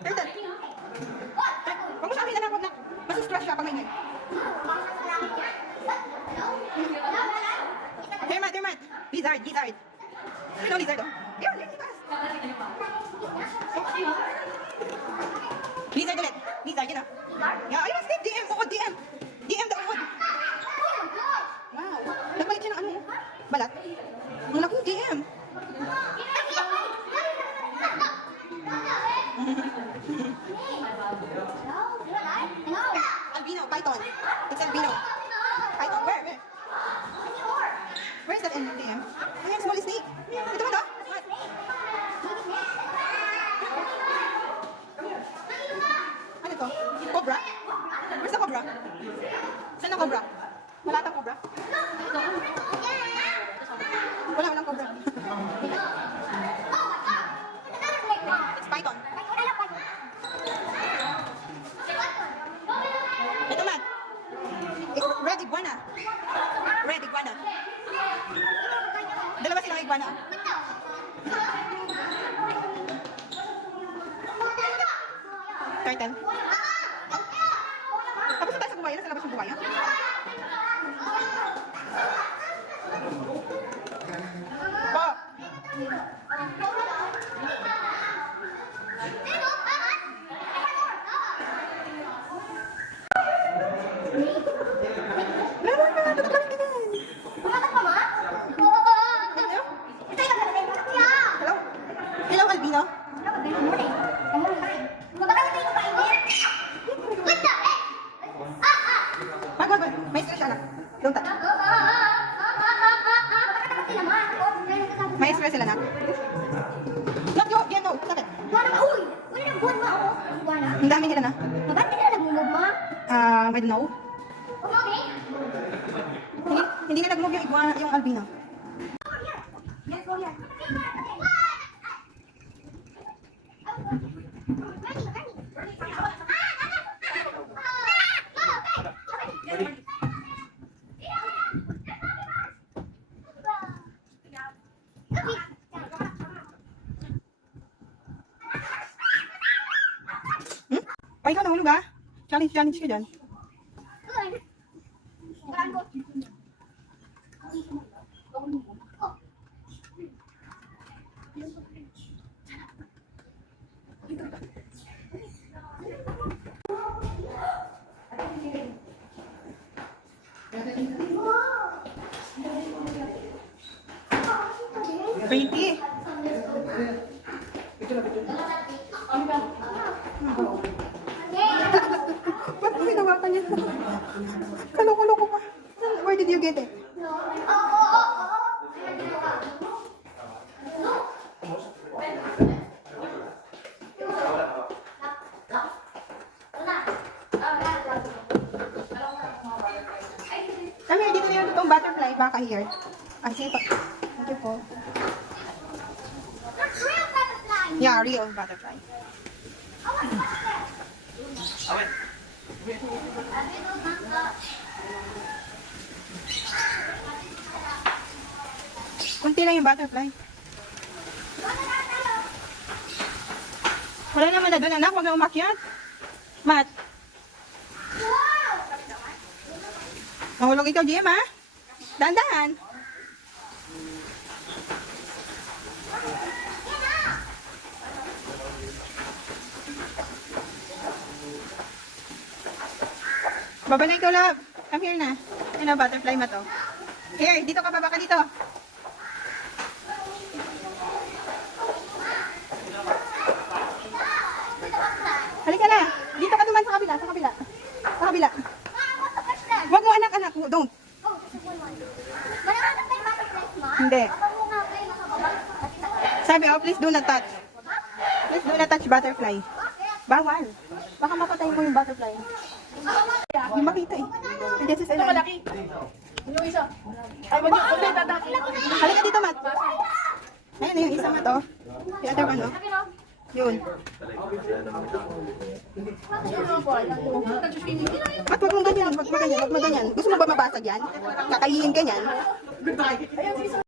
Turtle. Huwag mo siya amin, anak, huwag na. Masustress siya pag may night. Hermat, hermat. Lizard, lizard. Ano lizard, oh? Yun, yun, itas. Lizard ulit. Lizard, yun, oh. Yeah, ayun, Steve, DM, uod, DM. DM the uod. Wow. Nagpalit siya ng ano, balat. Ang laki, DM. Albino, python. It's albino. Python, where? Where is that in DM? Oh, yan, small snake. Ito ba ito? Ano ito? Cobra? Where's the cobra? Saan ang cobra? Wala tang cobra? Walang cobra. It's python. Ito, Matt. It's red iguana. Red iguana. Dalawa silang iguana. Turtle. Tapos na tayo sa buhaya. Nasa labas yung buhaya. Po. Hello, albino. Wag. May stress siya, anak. Don't touch. May stress sila, anak. Not yo, yan, no. Sakit. Ang dami nila na. I don't know. Hindi na nag-move yung iguana, yung albino. Pa, ikaw nahulog, ah. Challenge ka dyan. Pretty. Ba't mo hinawakan niya? Kaloko-loko pa. Where did you get it? Come here, dito na yung totoong butterfly. Baka here. Ah, sige pa. Thank you po. Yeah, real butterfly. Kunti lang yung butterfly. Wala naman na doon, anak. Huwag na umakyat. Matt. Mahulog ikaw, GM, ha? Dahan-dahan. Baba na ikaw, love. Come here na. Yan o, butterfly mo to. Here, dito ka, baba ka dito. Halika na. Dito ka naman sa kabila, sa kabila. Sa kabila. Huwag mo, anak. Don't. Hindi. Sabi, oh, please do not touch. Please do not touch butterfly. Bawal. Baka mapatay mo yung butterfly. Hindi makita eh. This is malaki. Yung isa. Ay, halika dito, Matt. Ayun na yung isa, Matt, oh. Yung other one, oh. Yun. Matt, wag mong ganyan. Wag mo ganyan. Gusto mo ba mabasag yan? Kakainin ka yan?